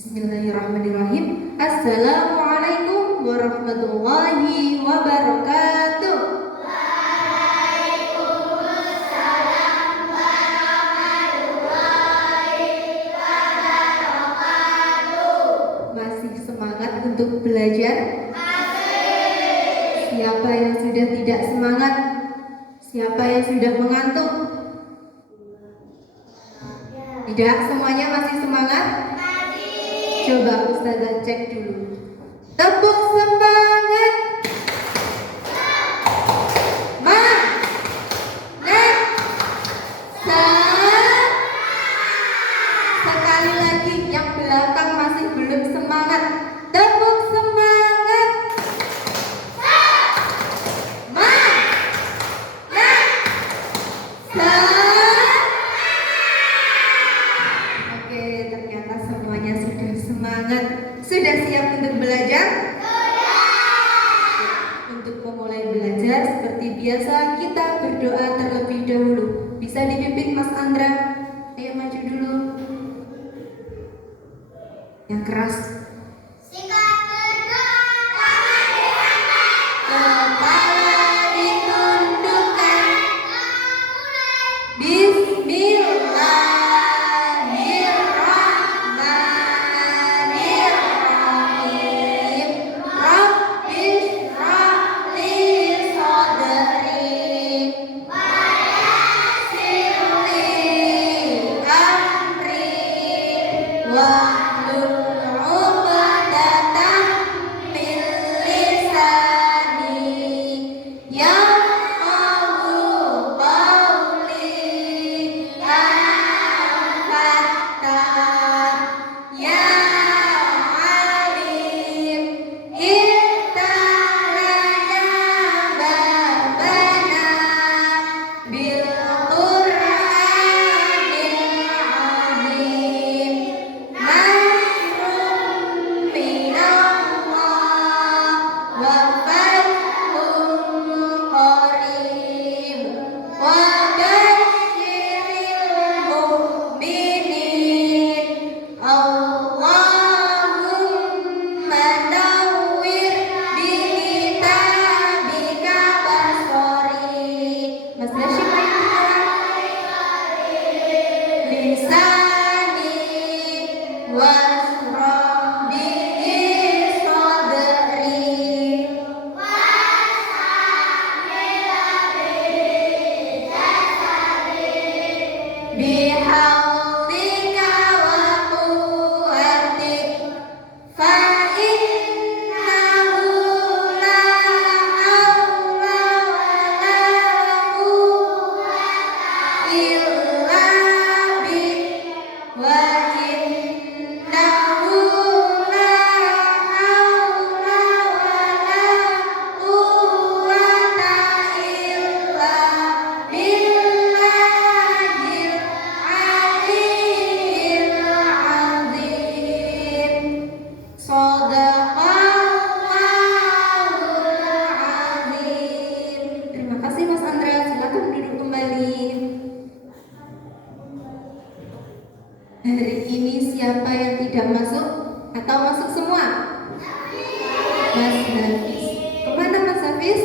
Bismillahirrahmanirrahim. Assalamualaikum warahmatullahi wabarakatuh. Waalaikumsalam warahmatullahi wabarakatuh. Masih semangat untuk belajar? Masih. Siapa yang sudah tidak semangat? Siapa yang sudah mengantuk? Tidak, semuanya masih semangat? Coba Ustazah cek dulu. Tepuk semangat. Sekali lagi, yang belakang masih belum semangat. Tepuk semangat. Oke, ternyata semuanya sudah semangat. Sudah siap untuk belajar? Untuk memulai belajar, seperti biasa kita berdoa terlebih dahulu. Bisa dipimpin Mas Andra? Ayo maju dulu. Yang keras. Singkat berdoa, Kepala ditundukkan. Bismillahirrahmanirrahim. Rabbishrah li sadri wa yassir li amri wahlul 'uqdatam min lisani yafqahu qawli. Ya Fattah, Ya Alim, iftah lana babana bil Qur'anil azim. Nasrun minallah wa fathun qarib wa basyiril mu'minin. Allahumma nawwir bikitabika basari. Mas Hashim ayo lisani washrah bihi sadri. Bihaulika wa quwwatik fa innahu la haula wa la quwwata illa bik wa innahu la haula wa la quwwata illa billahil aliyyil azim. Shadaqallahul azim. Terima kasih Mas Andra, silakan duduk kembali. Hari ini siapa yang tidak masuk atau masuk semua? Mas Hafiz. Kemana Mas Hafiz?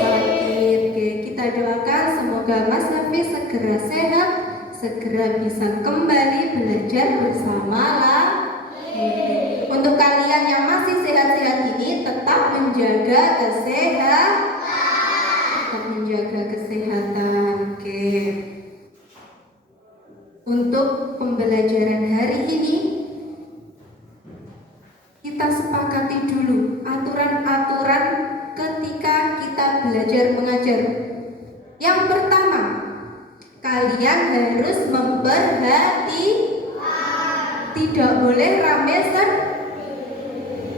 Sakit. Oke, kita doakan semoga Mas Hafiz segera sehat, segera bisa kembali belajar bersama lagi. Untuk kalian yang masih sehat-sehat ini tetap menjaga kesehatan. Oke. Untuk pembelajaran hari ini kita sepakati dulu aturan-aturan ketika kita belajar mengajar. Yang pertama, kalian harus tidak boleh rame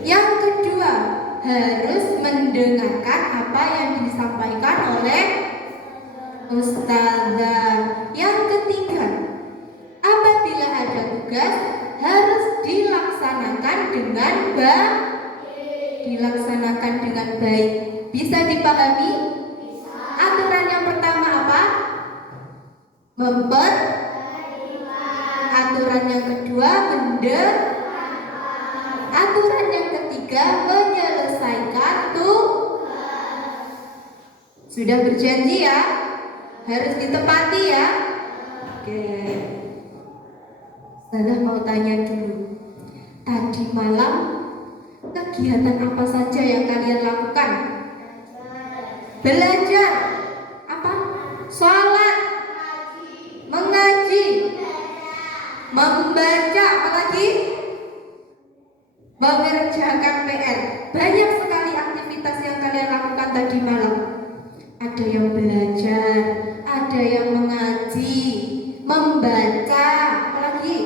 Yang kedua, harus mendengarkan apa yang disampaikan oleh ustazah. Yang ketiga, baik. Bisa dipahami? Aturan yang pertama apa? Aturan yang kedua aturan yang ketiga menyelesaikan Sudah berjanji ya? Harus ditepati ya? Oke. Saya mau tanya dulu. Tadi malam kegiatan apa saja yang kalian lakukan? Belajar. Apa? Sholat, mengaji, membaca, apa lagi? Mengerjakan PR. Banyak sekali aktivitas yang kalian lakukan tadi malam. Ada yang belajar, ada yang mengaji, membaca, apa lagi?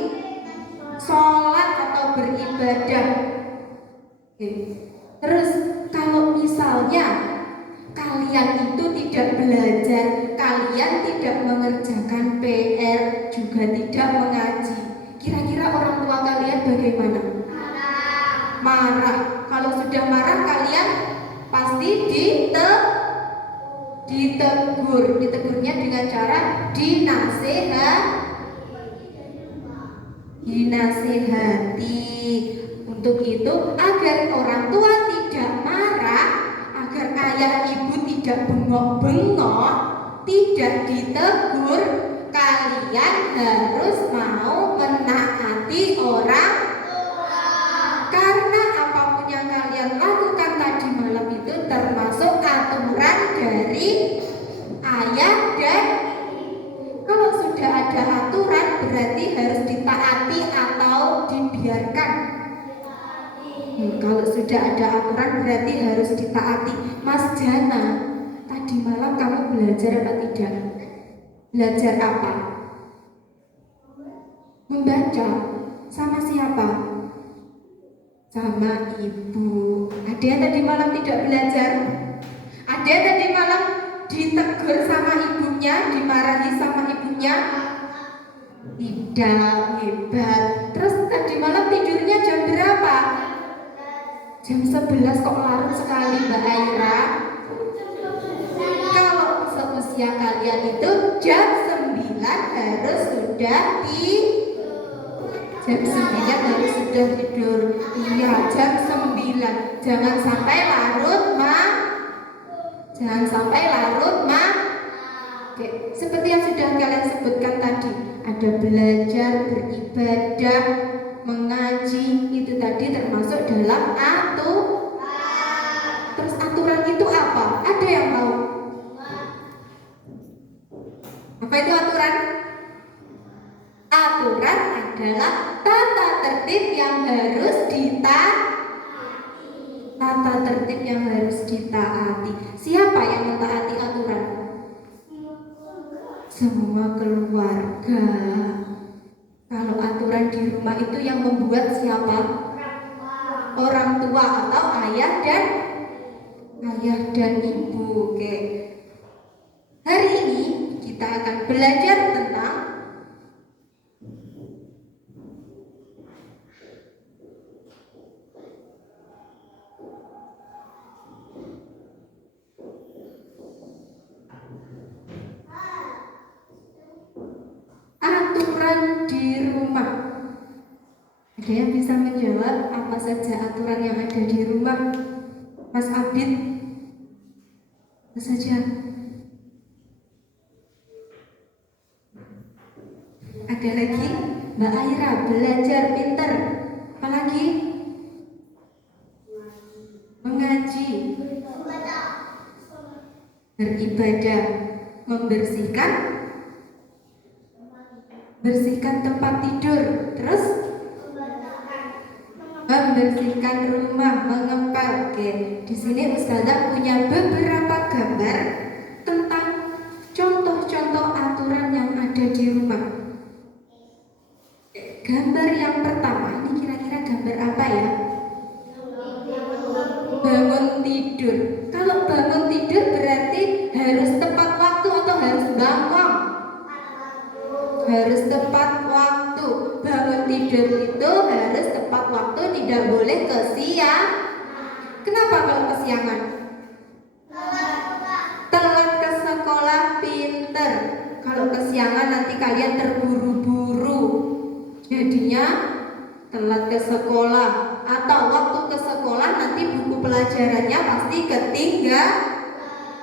Sholat atau beribadah. Oke. Terus kalau misalnya kalian itu tidak belajar, kalian tidak mengerjakan PR, juga tidak mengaji, kira-kira orang tua kalian bagaimana? Marah. Kalau sudah marah kalian pasti ditegur. Ditegurnya dengan cara dinasehati. Untuk itu agar orang tua tidak marah, agar ayah ibu tidak bengok-bengok, tidak ditegur, kalian harus mau menaati orang. Karena apapun yang kalian lakukan tadi malam itu termasuk aturan dari ayah dan kalau sudah ada aturan berarti harus ditaati atau dibiarkan. Kalau sudah ada aturan berarti harus ditaati. Mas Jana, tadi malam kamu belajar apa tidak? Belajar apa? Membaca. Sama siapa? Sama ibu. Ada yang tadi malam tidak belajar? Ada yang tadi malam ditegur sama ibunya, dimarahi sama ibunya? Tidak, hebat. Terus tadi malam tidurnya jam berapa? Jam 11 kok larut sekali Mbak Aira? Kalau seusia kalian itu jam 9 harus sudah jam 9 harus sudah tidur. Iya, jam 9. Jangan sampai larut, Ma. Jangan sampai larut, Ma. Oke, seperti yang sudah kalian sebutkan tadi, ada belajar, beribadah, mengaji, itu tadi termasuk dalam Terus aturan itu apa? Ada yang tahu? Apa itu aturan? Aturan adalah tata tertib yang harus ditaati. Siapa yang mentaati aturan? Semua keluarga. Kalau aturan di rumah itu yang membuat siapa? Orang tua atau ayah dan ibu. Oke. Hari ini kita akan belajar tentang aturan di rumah. Ada yang bisa menjawab apa saja aturan yang ada di rumah? Mas Abid, apa saja? Ada lagi? Mbak Aira, belajar pinter. Apa lagi? Mengaji, beribadah, bersihkan tempat tidur, terus membersihkan rumah, mengepel. Oke, di sini Ustazah punya beberapa gambar tentang contoh-contoh aturan yang ada di rumah. Gambar yang pertama, ini kira-kira gambar apa ya? Bangun tidur. Kalau bangun tidur berarti harus tepat waktu atau harus bangkong? Harus tepat waktu. Bangun tidur itu harus tepat waktu, tidak boleh kesiangan. Kenapa kalau kesiangan? kalian terburu-buru, jadinya telat ke sekolah, atau waktu ke sekolah nanti buku pelajarannya pasti ketinggalan,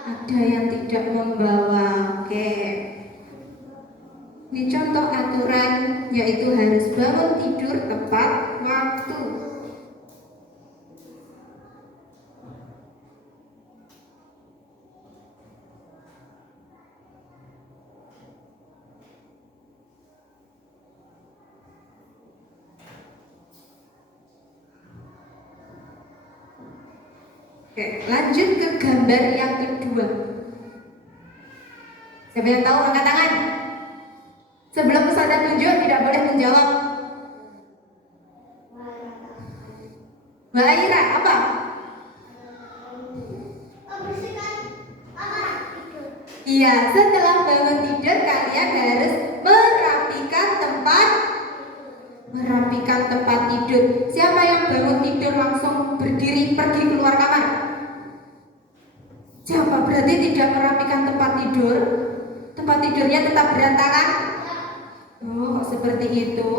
ada yang tidak membawa. Oke, ini contoh aturan, yaitu harus bangun tidur tepat waktu. Oke, lanjut ke gambar yang kedua. Siapa yang tahu angkat tangan? Sebelum saya tunjuk tidak boleh menjawab. Mbak Aira, apa? Membersihkan kamar tidur. Iya, setelah bangun tidur kalian harus merapikan tempat tidur. Siapa yang bangun tidur langsung berdiri pergi keluar kamar? Siapa? Berarti tidak merapikan tempat tidur. Tempat tidurnya tetap berantakan. Oh, kok seperti itu?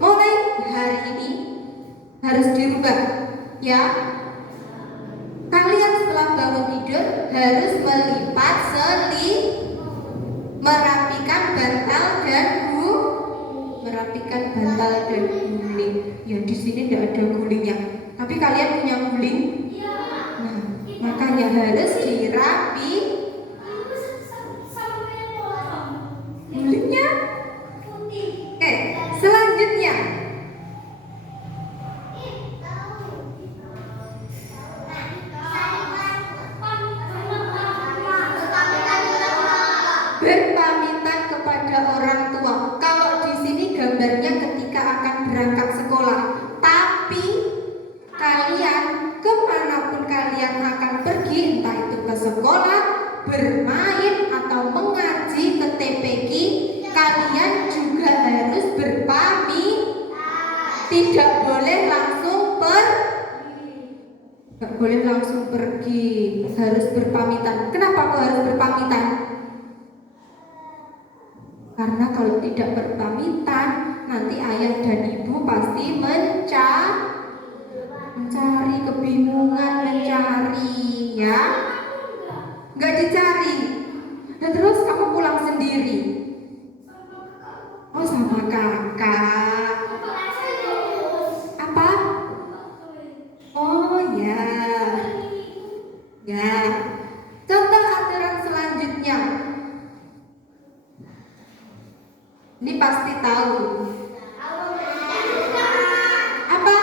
Mulai hari ini harus dirubah, ya. Kalian setelah bangun tidur harus melipat merapikan bantal dan guling. Ya di sini tidak ada gulingnya. Tapi kalian punya guling? Nah, makanya harus dirapi gulingnya. Oke, selanjutnya berpamitan kepada orang tua. Kalau di sini gambarnya ketika akan berangkat sekolah, tapi kalian kemanapun kalian akan pergi, entah itu ke sekolah, bermain atau mengaji ke TPQ, kalian juga harus tidak boleh langsung pergi, harus berpamitan. Kenapa kok harus berpamitan? Karena kalau tidak berpamitan, nanti ayah dan ibu pasti mencari, kebingungan mencari, ya. Nggak dicari. Dan terus kamu pulang sendiri. Oh, sama kakak. Apa? Oh ya. Ya. Contoh aturan selanjutnya. Ini pasti tahu. Apa?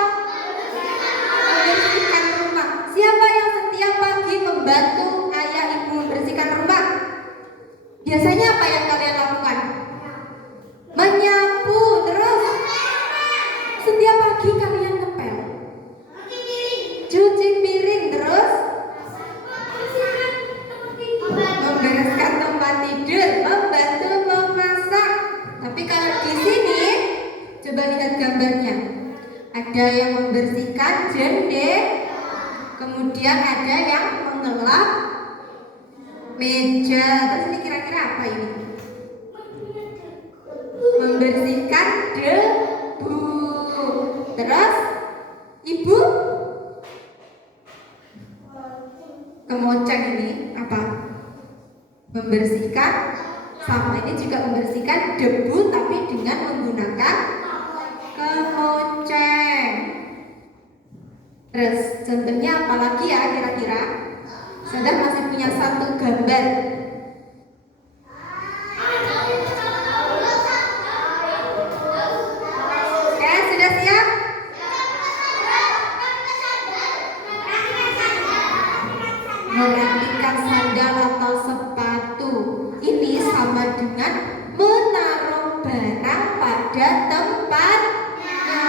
Membersihkan rumah. Siapa yang setiap pagi membantu ayah ibu membersihkan rumah? Biasanya apa yang kalian lakukan? Menyapu. Terus setiap pagi kalian ngepel, cuci piring, terus membereskan tempat tidur, membantu memasak. Tapi kalau di sini coba lihat gambarnya, ada yang membersihkan jendela, kemudian ada yang mengelap meja. Terus ini kira-kira apa ini? Membersihkan debu. Terus ibu kemoceng ini apa? Membersihkan sampah. Ini juga membersihkan debu tapi dengan menggunakan kemoceng. Terus contohnya apa lagi ya kira-kira? Saudara masih punya satu gambar. Oke, sudah siap? Merapikan sandal atau sepatu. Ini sama dengan menaruh barang pada tempatnya.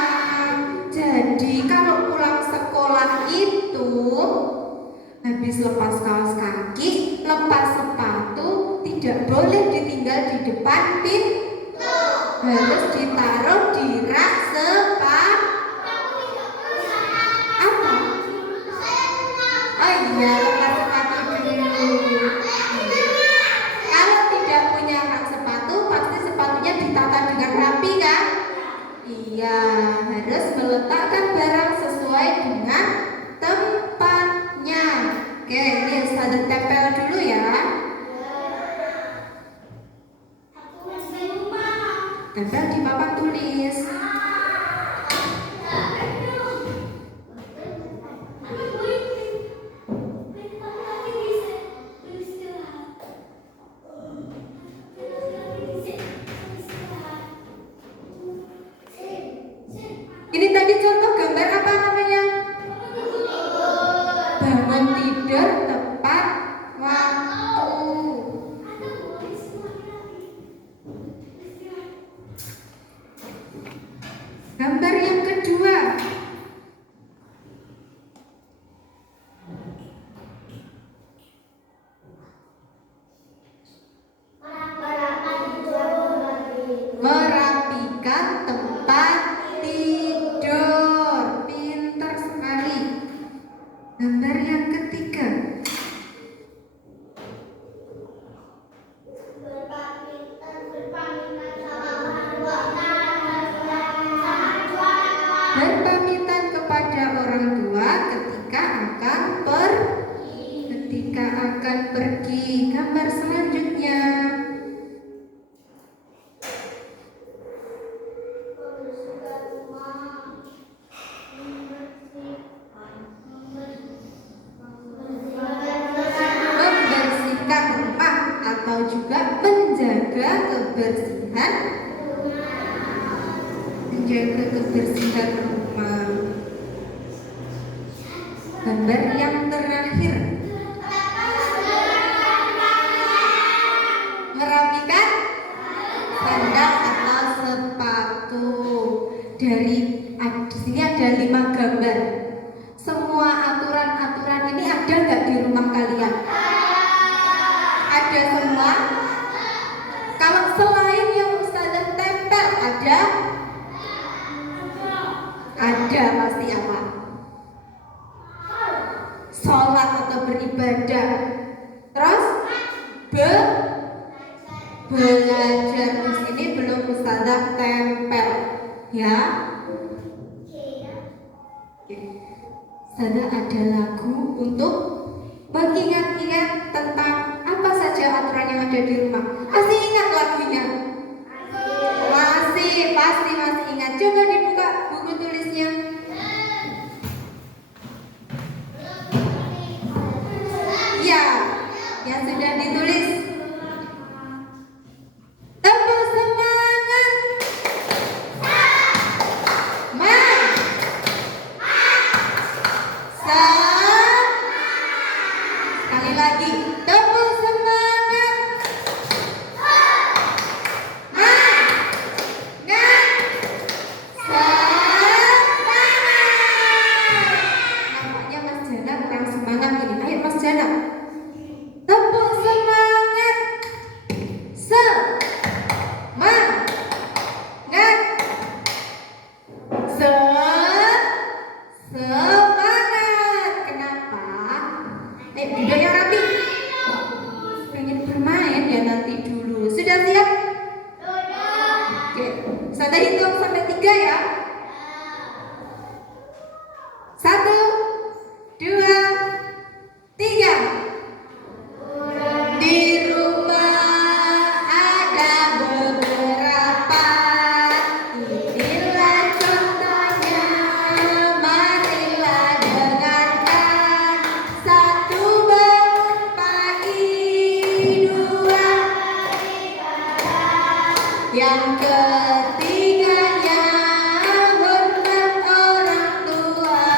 Jadi kalau pulang sekolah itu habis lepas kaos kaki, lepas sepatu, tidak boleh ditinggal di depan pintu. Harus ditaruh di rak sepatu. Apa? Oh iya, lepas sepatu dulu. Kalau tidak punya rak sepatu, pasti sepatunya di Ya, harus meletakkan barang sesuai dengan tempatnya. Oke, ini Ustazah tempel dulu ya. Tempel di papan tulis. Ini tadi contoh gambar apa namanya? Bangun tidur tepat waktu. Gambar yang kedua. Merapikan tempat tidur. Pintar sekali. Gambar yang ketiga. Berpamitan kepada orang tua ketika akan pergi. Gambar selanjutnya. Membersihkan rumah atau juga menjaga kebersihan. Menjaga kebersihan rumah. Gambar yang terakhir. Merapikan sandal atau sepatu. Di sini ada 5 gambar. Semua aturan-aturan ini ada nggak di rumah kalian? Ada semua? Kalau selain yang Ustazah tempel ada? Ada pasti apa? Sholat atau beribadah. Terus belajar. Di sini belum Ustazah tempel ya. Ustazah ada lagu untuk mengingat-ingat tentang apa saja aturan yang ada di rumah. Masih ingat lagunya? Pasti masih ingat. Coba dibuka buku tulisnya. Ya, yang sudah ditulis. Tepuk semangat. Sekali lagi, tepuk semangat. Nampaknya Mas Jana kurang semangat ini. Ayo Mas Jana, tepuk semangat. Semangat. Kenapa? Duduk yang rapi. Pengen bermain ya nanti dulu. Sudah siap? Oke, saya hitung sampai 3 ya. 1, 2, 3. Di rumah ada beberapa. Inilah contohnya. Marilah dengarkan. 1, bangun pagi. 2, yang ketiganya hormat orang tua.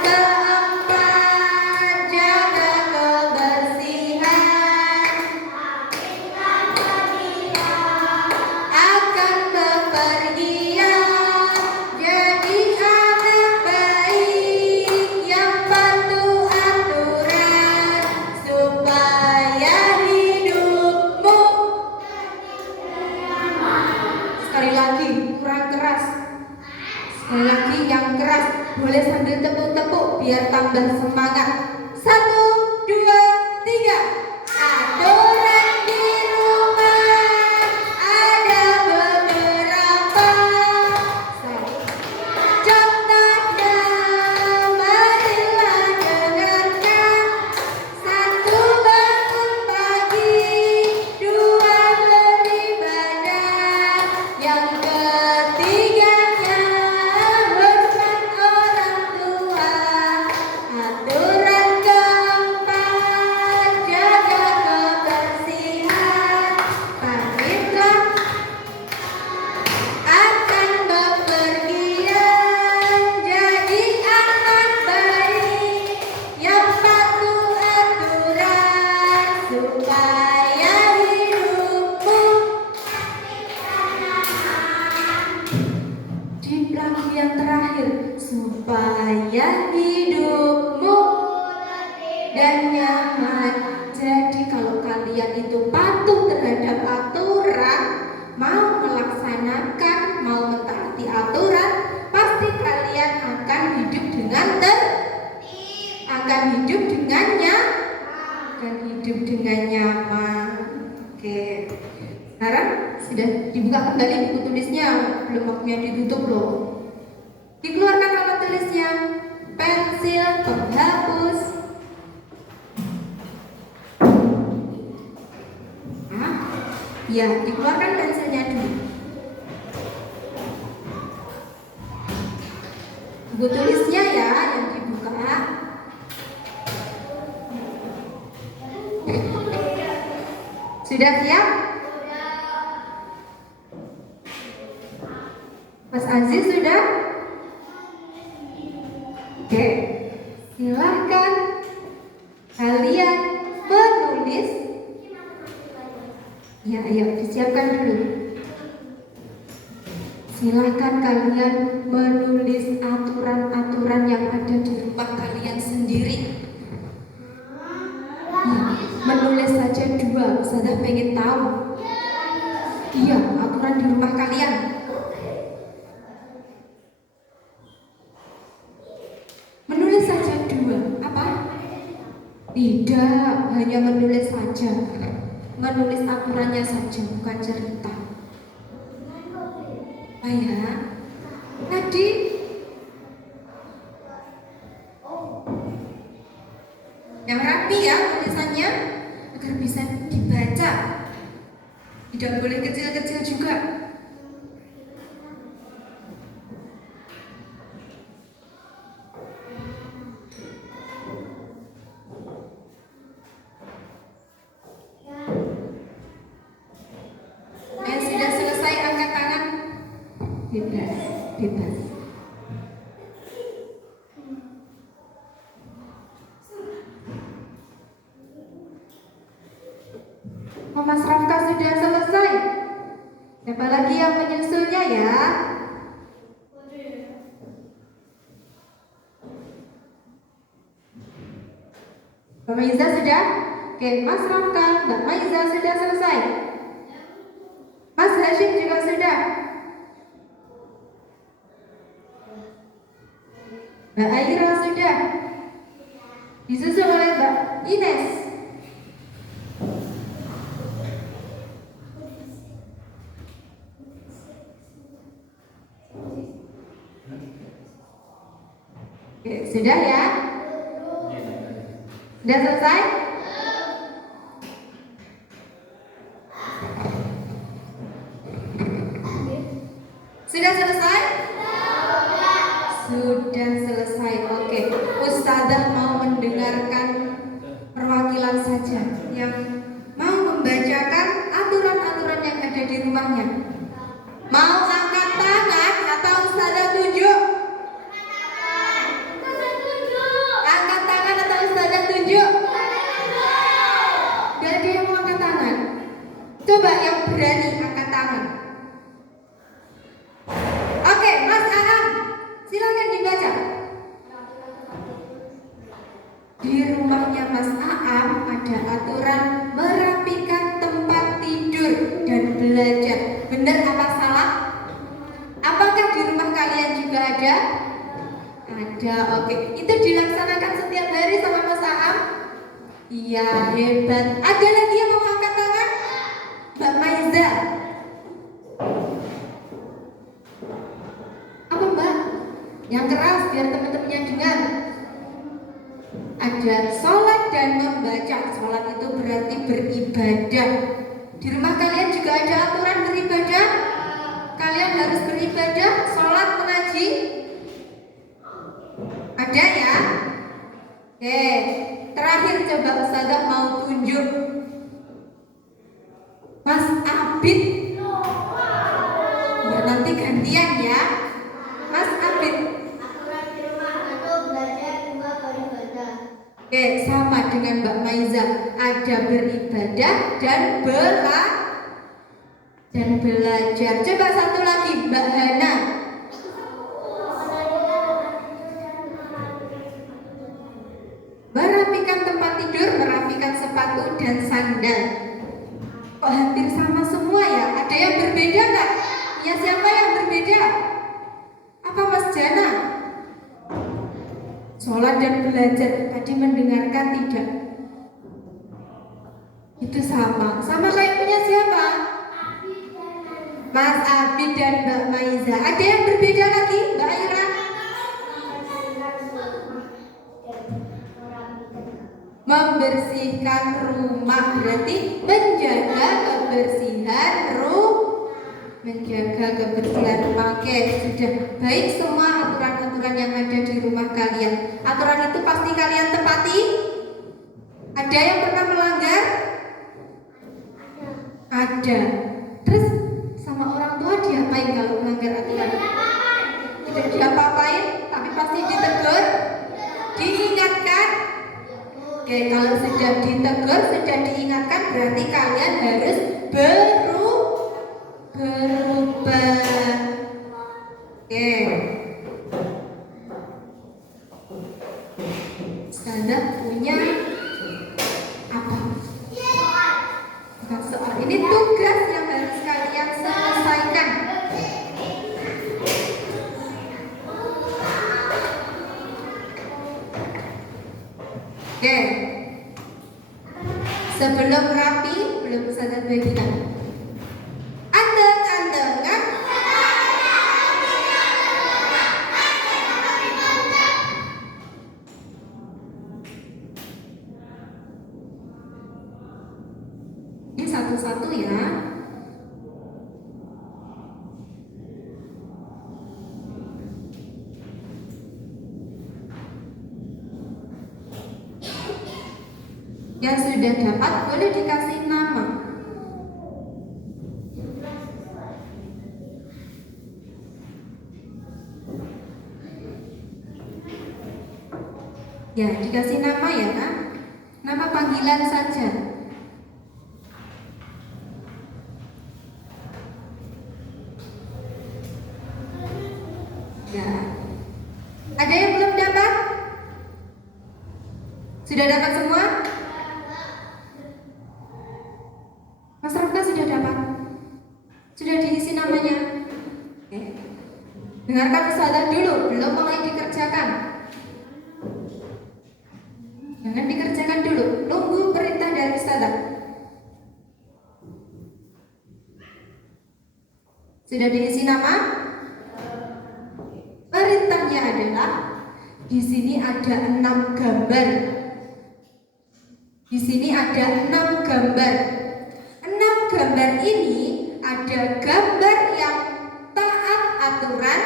Keempat, jaga kebersihan. Akan bepergian, jadi anak baik yang patuh aturan supaya hidupmu. Sekali lagi, kurang keras. Sekali lagi yang keras. Boleh sambil tepuk-tepuk biar tambah semangat. 1, 2, 3. Aturan di rumah ada beberapa. supaya hidupmu dan nyaman. Jadi kalau kalian itu patuh terhadap aturan, mau melaksanakan, mau mentaati aturan, pasti kalian akan hidup dengan nyaman. Oke. Sekarang sudah dibuka kembali buku tulisnya, belum waktunya ditutup loh. Dikeluarkan alat tulisnya, pensil, penghapus. Ya, dikeluarkan pensilnya dulu. Buku tulisnya ya yang dibuka. Sudah siap? Mas Aziz sudah? Oke, silahkan kalian menulis. Ya, ayo disiapkan dulu. Silahkan kalian menulis aturan-aturan yang ada di rumah kalian sendiri. Ya, menulis saja 2, saya pengen tahu. Iya, aturan di rumah kalian. Menulis saja 2, apa? Tidak, hanya menulis saja. Menulis aturannya saja, bukan cerita. Ayah, tadi yang rapi ya tulisannya, agar bisa dibaca. Tidak boleh kecil-kecil juga. Sudah selesai, angkat tangan. Bebas. Mas Rafka sudah selesai. Siapa lagi yang menyusulnya ya? Mbak Maiza sudah? Oke, Mas Rafka, Mbak Maiza sudah selesai. Mas Hashim juga sudah. Mbak Aira sudah. Disusul oleh Mbak Ines. Oke, sudah ya? Sudah selesai? Sudah selesai? Sudah selesai. Oke, Ustazah mau mendengarkan perwakilan saja yang mau membacakan aturan-aturan yang ada di rumahnya. Mau angkat tangan atau Ustazah tunjuk? Angkat tangan atau Ustazah tunjuk? Gak ada yang mau angkat tangan. Coba yang berani angkat tangan. Oke, Mas Aam, silakan dibaca. Di rumahnya Mas Aam ada aturan merapikan tempat tidur dan belajar. Benar apa salah? Apakah di rumah kalian juga ada? Ada, oke. Itu dilaksanakan setiap hari sama Mas Aam? Iya, hebat. Ada lagi yang mau angkat tangan? Mbak Maiza. Apa Mbak? Yang keras biar teman-temannya dengar. Ada sholat dan membaca. Sholat itu berarti beribadah. Di rumah kalian juga ada aturan beribadah? Kalian harus beribadah, sholat, mengaji? Ada ya? Oke, terakhir coba Ustazah mau tunjuk Mas Abid. Ya, nanti gantian ya. Mas Abid. Aturan di rumah satu, belajar, 2 beribadah. Oke, sama dengan Mbak Maiza. Ada beribadah dan belajar. Coba satu lagi, Mbak Hana. sepatu dan sandal. Kok hampir sama semua ya? Ada yang berbeda nggak? Ya, siapa yang berbeda? Apa Mas Jana? Sholat dan belajar. Tadi mendengarkan tidak? Itu sama. Sama kayak punya siapa? Mas Abi dan Mbak Maiza. Ada yang berbeda lagi, Mbak Ira? Membersihkan rumah, berarti menjaga kebersihan menjaga kebersihan rumah. Oke, sudah baik semua aturan-aturan yang ada di rumah kalian. Aturan itu pasti kalian tepati? Ada yang pernah melanggar? Ada. Terus sama orang tua diapain kalau melanggar aturan? Tidak diapa-apain, tapi pasti ditegur, diingatkan. Oke, kalau sudah ditegur, sudah diingatkan, berarti kalian harus berubah. Oke. Ustazah punya apa? Bukan soal. Ini tugas yang harus kalian selesaikan. Oke. Sebelum rapi, belum Ustazah bagikan. Anteng-antengan. Ini satu-satu ya. Yang sudah dapat boleh dikasih nama. Ya, dikasih nama ya kan? Nama panggilan saja. Ya. Ada yang belum dapat? Sudah dapat semua? Mas Rafka sudah dapat? Sudah diisi namanya? Oke. Dengarkan Ustazah dulu, belum mulai dikerjakan. Jangan dikerjakan dulu, tunggu perintah dari Ustazah. Sudah diisi nama? Perintahnya adalah di sini ada 6 gambar. Di sini ada 6 gambar. 6 gambar ini ada gambar yang taat aturan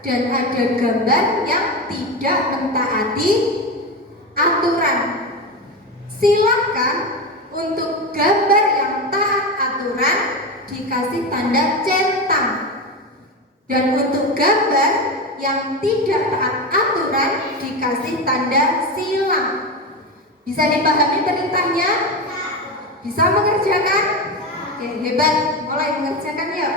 dan ada gambar yang tidak mentaati aturan. Silakan untuk gambar yang taat aturan dikasih tanda centang, dan untuk gambar yang tidak taat aturan dikasih tanda silang. Bisa dipahami perintahnya? Bisa mengerjakan? Oke, hebat. Mulai mengerjakan yuk.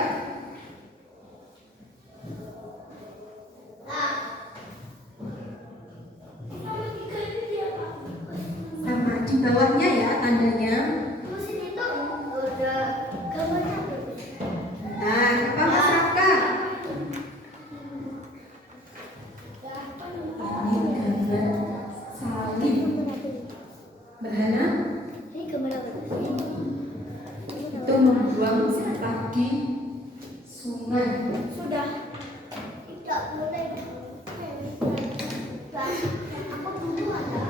Sama di bawahnya ya tandanya. Nah, apa Mas Rafka? Ini gambar salib. Mbak Hana? Itu membuang sampah di sungai. Sudah. Tidak boleh. Aku dulu ada.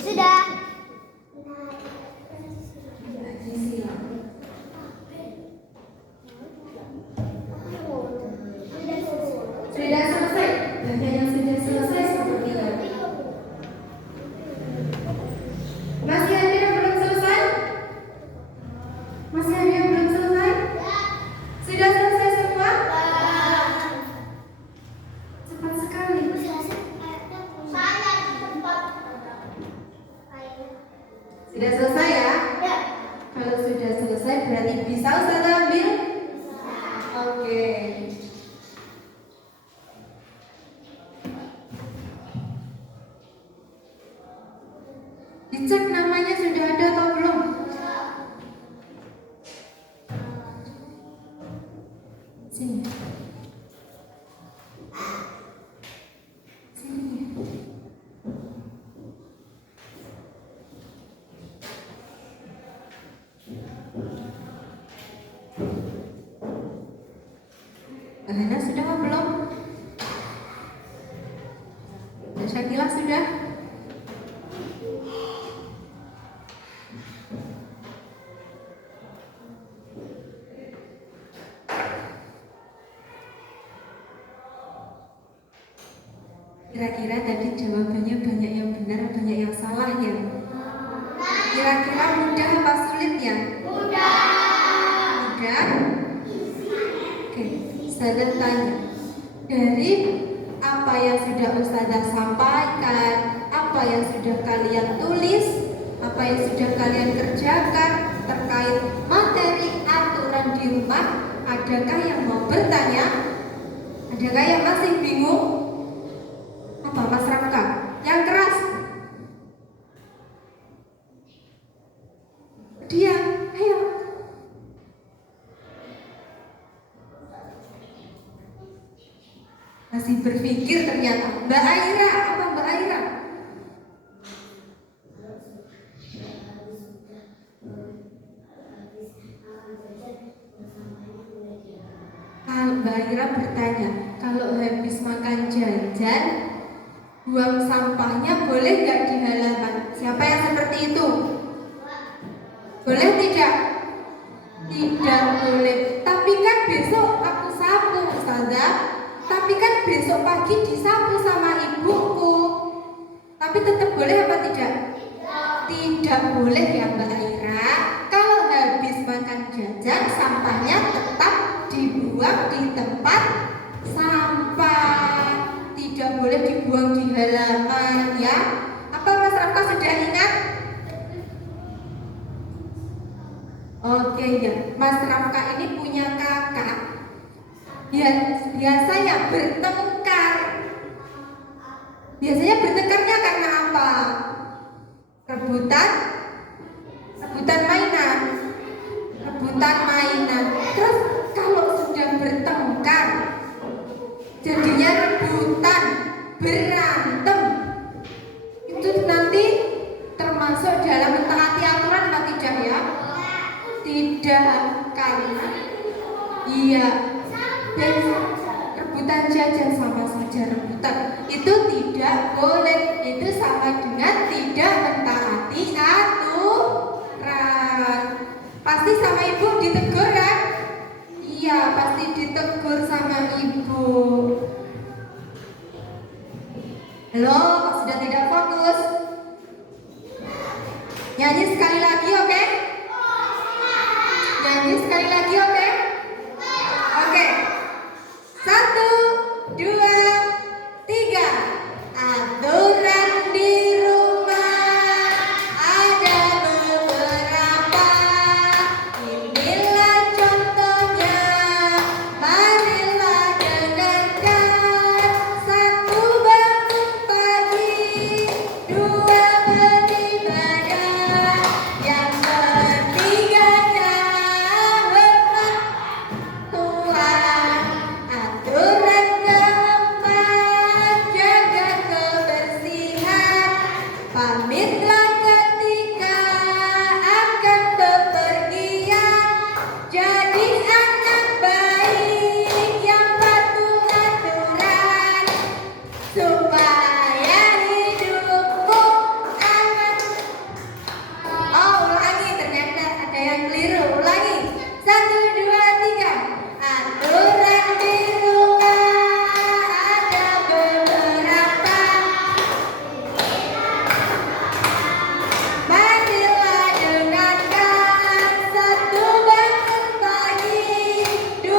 Sudah. Sudah selesai. Banyak yang sudah selesai sepertinya. Masih ada yang belum selesai? Masih ada yang belum selesai? Sudah selesai semua? Cepat sekali. Sudah selesai ya? Kalau sudah selesai berarti bisa Ustazah ambil? Oke. Dicek namanya sudah ada atau belum? Sini. Sini. Hana sudah atau belum? Syakila sudah? Kira-kira tadi jawabannya banyak yang benar, banyak yang salah ya? Kira-kira mudah apa sulit ya? Mudah? Oke, Ustazah tanya. Dari apa yang sudah Ustazah sampaikan, apa yang sudah kalian tulis, apa yang sudah kalian kerjakan terkait materi aturan di rumah, adakah yang mau bertanya? Adakah yang masih bingung? Apa Mas Rafka? Yang keras? Dia, ayo. Masih berpikir ternyata. Mbak Aira, apa Mbak Aira? Mbak Aira bertanya, kalau habis makan jajan, buang sampahnya boleh nggak di halaman? Siapa yang seperti itu? Boleh tidak? Tidak boleh. Tapi kan besok aku sapu, Ustazah. Tapi kan besok pagi disapu sama ibuku. Tapi tetap boleh apa tidak? Tidak boleh ya Mbak Aira. Kalau habis makan jajan, sampahnya tetap dibuang di tempat sampah. Tidak boleh dibuang di halaman ya. Apa Mas Rafka sudah ingat? Oke ya, Mas Rafka ini punya kakak. Ya, biasanya bertengkar. Biasanya bertengkarnya karena apa? Rebutan mainan. Rebutan mainan. Terus kalau sudah bertengkar, jadinya rebutan, berantem, itu nanti termasuk dalam mentaati aturan atau tidak ya? Tidak, karena iya, dan rebutan jajan sama saja rebutan. Itu tidak boleh. Itu sama dengan tidak mentaati aturan. Pasti sama ibu ditegur kan? Iya, pasti ditegur sama ibu. Halo, sudah tidak fokus? Nyanyi sekali lagi, oke? Nyanyi sekali lagi, oke? Oke. 1, 2, 3. Aturan di rumah ada beberapa. Inilah contohnya. Marilah dengarkan. 1, bangun pagi. 2, beribadah. Yang ketiganya hormat Tuhan. Aturan keempat, jaga kebersihan. Pamitlah ketika akan bepergian. Jadi anak baik yang patuh aturan, supaya hidupmu aman. Oh, ulangi, ternyata ada yang keliru. Ulangi. 1, 2, 3. Aturan di rumah ada beberapa. Marilah dengarkan. 1, bangun pagi. 2,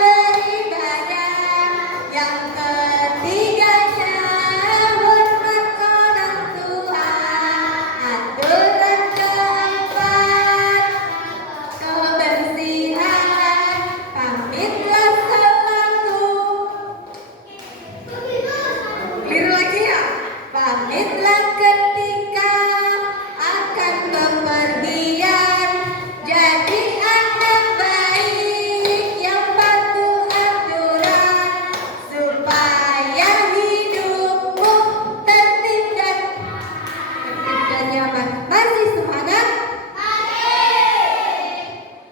beribadah. Yang ketiganya hormat orang tua. Aturan keempat, kebersihan. karyawan masih semangat?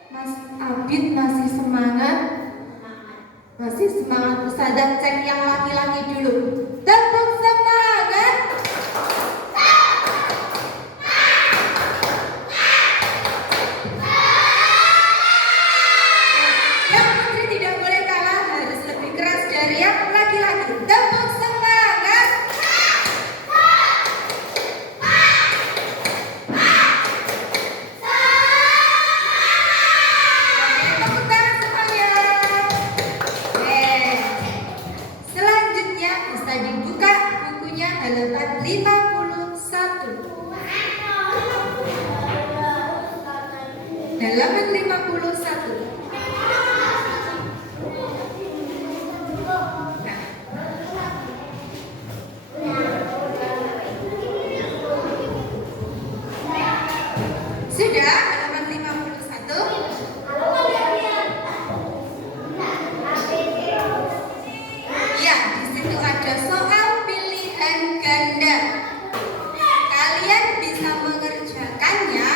Mas Abid masih semangat? Masih semangat. Ustazah cek yang laki-laki dulu. Tepuk semangat. Yang putri tidak boleh kalah, harus lebih keras dari yang laki-laki. Tepuk semangat. Oke, tepuk tangan semuanya. Oke. Selanjutnya bisa dibuka bukunya halaman 51. Halaman 51. Sudah halaman 51? Ya, di situ ada soal pilihan ganda. Kalian bisa mengerjakannya?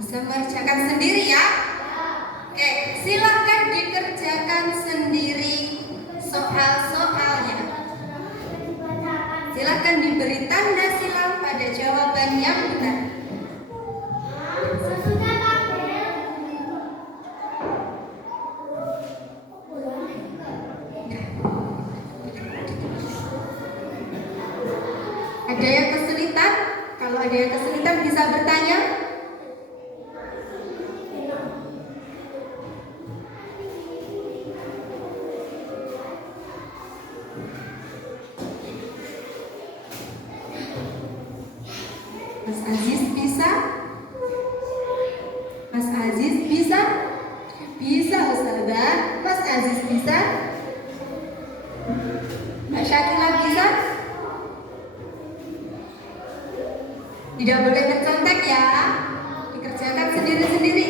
Bisa mengerjakan sendiri ya? Oke, silakan dikerjakan sendiri soal-soalnya. Silakan diberi tanda silang pada jawaban yang benar. Ada yang kesulitan? Kalau ada yang kesulitan bisa bertanya. Mas Aziz bisa? Mas Aziz bisa? Bisa Ustazah. Mas Aziz bisa? Mbak Syakila bisa? Tidak boleh mencontek ya. Dikerjakan sendiri-sendiri.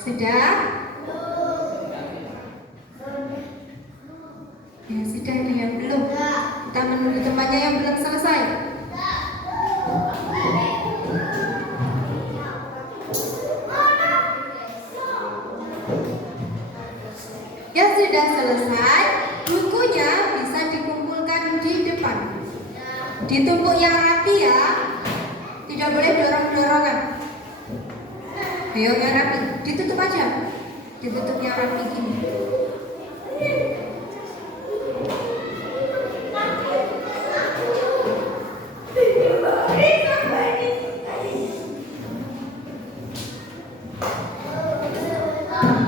Sudah? Ya sudah, ada yang belum. Kita menunggu temannya yang belum selesai. Yang sudah selesai, bukunya bisa dikumpulkan di depan. Ditumpuk yang rapi ya. Tidak boleh dorong-dorongan. Ayo yang rapi, ditutup aja. Ditutup yang rapi gini.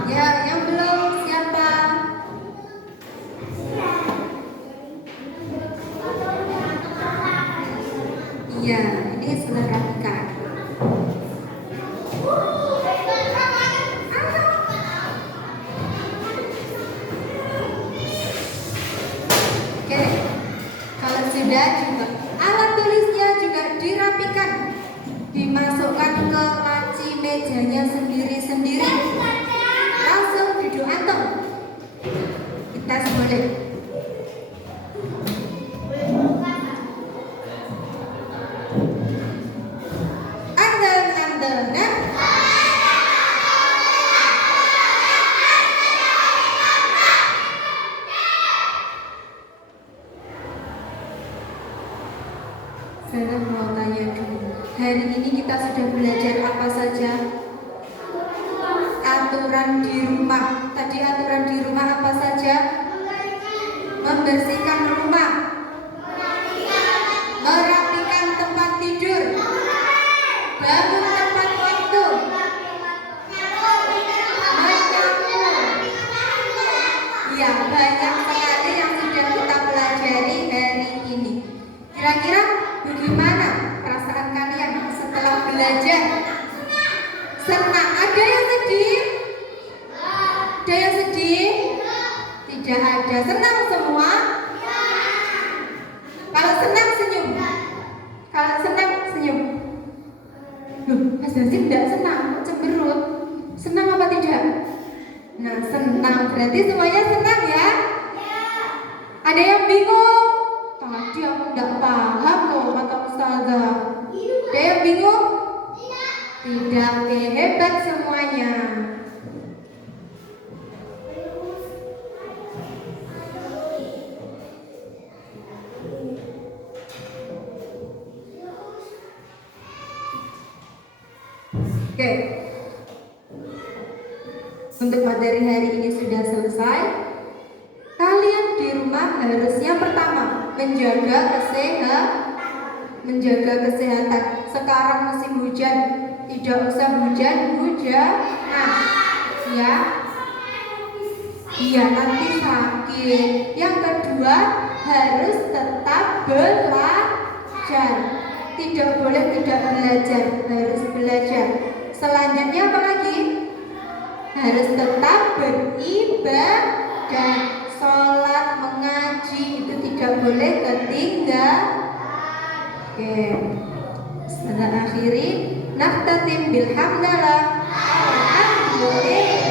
Ya, yang belum siapa? Iya, ini sudah rapikan. Oke, kalau sudah juga alat tulisnya juga dirapikan, dimasukkan ke laci mejanya sendiri-sendiri. Langsung duduk antum. Kita boleh. Anteng-antengan. Saya mau tanya dulu. Hari ini kita sudah belajar apa saja? Aturan di rumah. Tadi aturan di rumah apa saja? Membersihkan rumah, merapikan tempat tidur, bangun tepat waktu, menyapu. Ya, banyak sekali yang sudah kita pelajari hari ini. Kira-kira bagaimana perasaan kalian setelah belajar? Senang? Ada yang sedih? Ada yang sedih? Tidak ada. Senang semua? senang. Berarti semuanya senang ya? Ada yang bingung? Tadi aku nggak paham loh kata Ustazah. Ada yang bingung? Tidak. Oke, hebat semuanya. Oke. Untuk materi hari ini sudah selesai. Kalian di rumah harus yang pertama menjaga kesehatan. Sekarang musim hujan, tidak usah hujan-hujanan ya. Iya, nanti sakit. Yang kedua, harus tetap belajar. Tidak boleh tidak belajar, harus belajar. Selanjutnya apa lagi? Harus tetap beribadah. Sholat, mengaji itu tidak boleh ketinggalan. Oke. Setelah akhiri, naftatim bilhamdalah. Alhamdulillah.